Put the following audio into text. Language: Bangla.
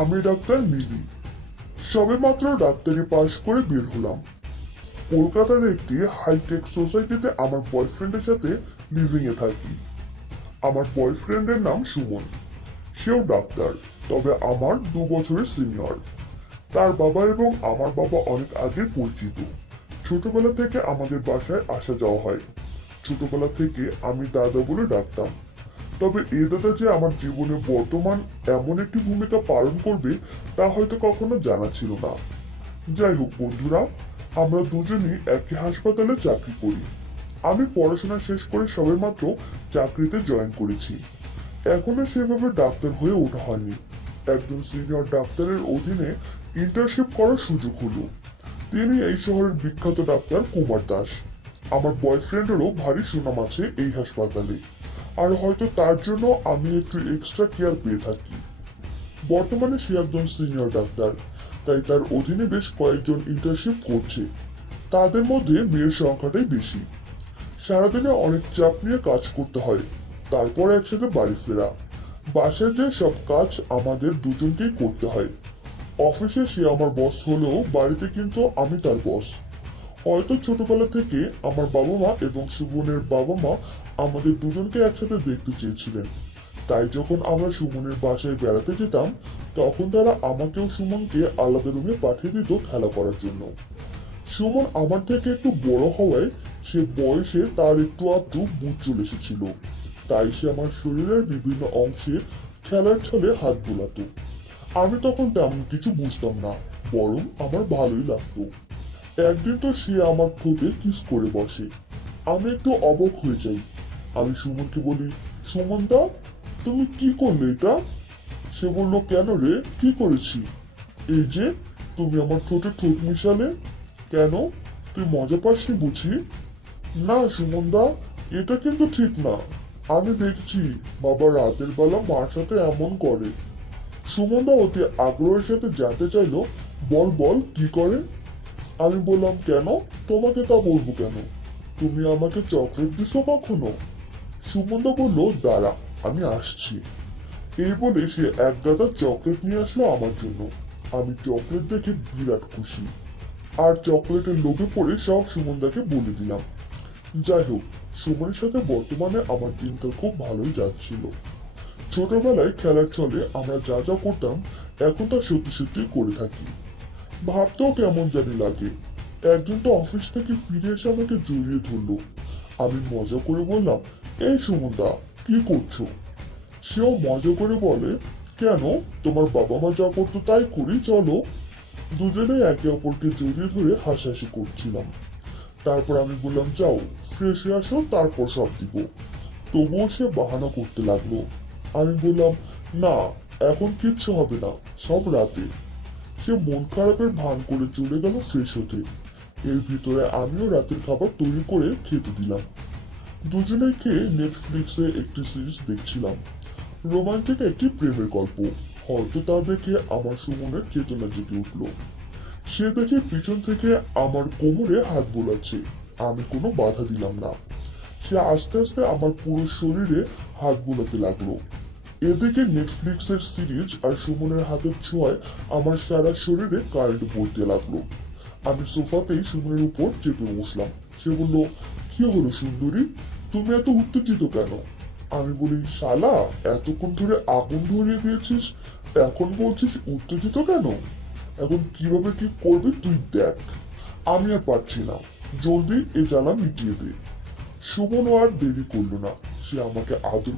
আমি ডাক্তার মিলি। সবেমাত্র ডাক্তারি পাশ করে বের হলাম। কলকাতার একটি হাইটেক সোসাইটিতে আমার বয়ফ্রেন্ডের সাথে লিভিং এ থাকি। আমার বয়ফ্রেন্ডের নাম সুমন। সেও ডাক্তার, তবে আমার 2 বছরের সিনিয়র। তার বাবা এবং আমার বাবা অনেক আগে পরিচিত। ছোটবেলা থেকে আমাদের বাসায় আসা যাওয়া হয়। ছোটবেলা থেকে আমি দাদা বলে ডাকতাম। তবে এ দাদা যে আমার জীবনে বর্তমান এমন একটি ভূমিকা পালন করবে তা হয়তো কখনো জানা ছিল না। যাই হোক বন্ধুরা, আমরা দুজনই একই হাসপাতালে চাকরি করি। আমি পড়াশোনা শেষ করে সবেমাত্র চাকরিতে জয়েন করেছি। এখনো সেভাবে ডাক্তার হয়ে ওঠা হয়নি। একজন সিনিয়র ডাক্তারের অধীনে ইন্টার্নশিপ করার সুযোগ হলো। তিনি এই শহরের বিখ্যাত ডাক্তার কুমার দাস। আমার বয়ফ্রেন্ডেরও ভারী সুনাম আছে এই হাসপাতালে, আর হয়তো তার জন্য আমি একটু এক্সট্রা কেয়ার পেয়ে থাকি। বর্তমানে সে একজন সিনিয়র ডাক্তার, তাই তার অধীনে বেশ কয়েকজন ইন্টার্নশিপ করছে। তাদের মধ্যে মেয়ের সংখ্যাটাই বেশি। সারাদিনে অনেক চাপ নিয়ে কাজ করতে হয়, তারপর একসাথে বাড়ি ফেরা। বাসায় যে সব কাজ আমাদের দুজনকেই করতে হয়। অফিসে সে আমার বস হলেও বাড়িতে কিন্তু আমি তার বস। হয়তো ছোটবেলা থেকে আমার বাবা মা এবং সুমনের বাবা মা আমাদের দুজনকে একসাথে দেখতে চেয়েছিলেন। তাই যখন আমরা সুমনের বাসায় বেড়াতে যেতাম, তখন তারা আমাকেও সুমনকে আলাদা রুমে পাঠিয়ে দিত খেলা করার জন্য। সুমন আমার থেকে একটু বড় হওয়ায় সে বয়সে তার একটু আধটু বুঝ চলে এসেছিল। তাই সে আমার শরীরের বিভিন্ন অংশে খেলার ছলে হাত বোলাতো। আমি তখন তেমন কিছু বুঝতাম না, বরং আমার ভালোই লাগতো। একদিন তো সে আমার ঠোঁটে কিস করে বসে। আমি একটু অবাক হয়ে যাই। আমি সুমনকে বলি, সুমন দা, তুমি কি করলে এটা? সে বলল, কেন রে, কি করেছি? এই যে তুমি আমার ঠোঁটে ঠোঁট মিশালে। কেন, তুই মজা পাসনি বুঝি? না সুমন দা, এটা কিন্তু ঠিক না। আমি দেখছি বাবা রাতের বেলা মার সাথে এমন করে। সুমন দা অতি আগ্রহের সাথে জানতে চাইলো, বল বল কি করে? আমি বললাম, কেন, তোমাকে তা বলবো কেন? তুমি আমাকে চকলেট দিছো কখনো? সুমনদা বলল, দাঁড়া, আমি আসছি। এই বলে সে এক গাদা চকলেট নিয়ে আসলো আমার জন্য। আমি চকলেট দেখে বিরাট খুশি, আর চকলেটের লোভে পড়ে সব সুমনদাকে বলে দিলাম। যাই হোক, সুমনের সাথে বর্তমানে আমার দিনকাল খুব ভালোই যাচ্ছিল। ছোটবেলায় খেলার ছলে আমরা যা যা করতাম এখন তা সত্যি সত্যি করে থাকি। ভাবতেও কেমন জানি লাগে। একদিন তো অফিস থেকে ফিরে এসে আমাকে জড়িয়ে ধরলো। আমি মজা করে বললাম, এই সুমনদা, কি করছো? সেও মজা করে বলে, কেন, তোমার বাবা মা যা করতো তাই করি, চলো। দুজনে একে অপরকে জড়িয়ে ধরে হাসাহাসি করছিলাম। তারপর আমি বললাম, যাও ফ্রেশ হয়ে আসো, তারপর সব দিব। তবুও সে বাহানা করতে লাগলো। আমি বললাম, না, এখন কিচ্ছু হবে না, সব রাতে। সে মন খারাপের ভান করে চলে গেল ফ্রেশ হতে। এর ভিতরে আমিও রাতের খাবার তৈরি করে খেতে দিলাম। দুজনে খেয়ে নেটফ্লিক্সে একটি সিরিজ দেখছিলাম। রোমান্টিক একটি প্রেমের গল্প। হয়তো তা দেখে আমার সুমনের চেতনা জেগে উঠল। সে দেখে পিছন থেকে আমার কোমরে হাত বোলাচ্ছে। আমি কোনো বাধা দিলাম না। সে আস্তে আস্তে আমার পুরো শরীরে হাত বোলাতে লাগলো। এদিকে নেটফ্লিক্সের সিরিজ আর সুমনের হাতের ছোঁয়ায় আমার সারা শরীরে কারেন্ট পড়তে লাগলো। আমি সোফাতেই সুমনের উপর চেপে বসলাম। সে বলল, কি হলো সুন্দরী, তুমি এত উত্তেজিত কেন? আমি বলি, শালা, এতক্ষণ ধরে আগুন ধরিয়ে দিয়েছিস, এখন বলছিস উত্তেজিত কেন? এখন কিভাবে কি করবি তুই দেখ। আমি আর পারছি না, জলদি এ জ্বালা মিটিয়ে দে। সুমন আর দেরি করলো না, সে আমাকে আদর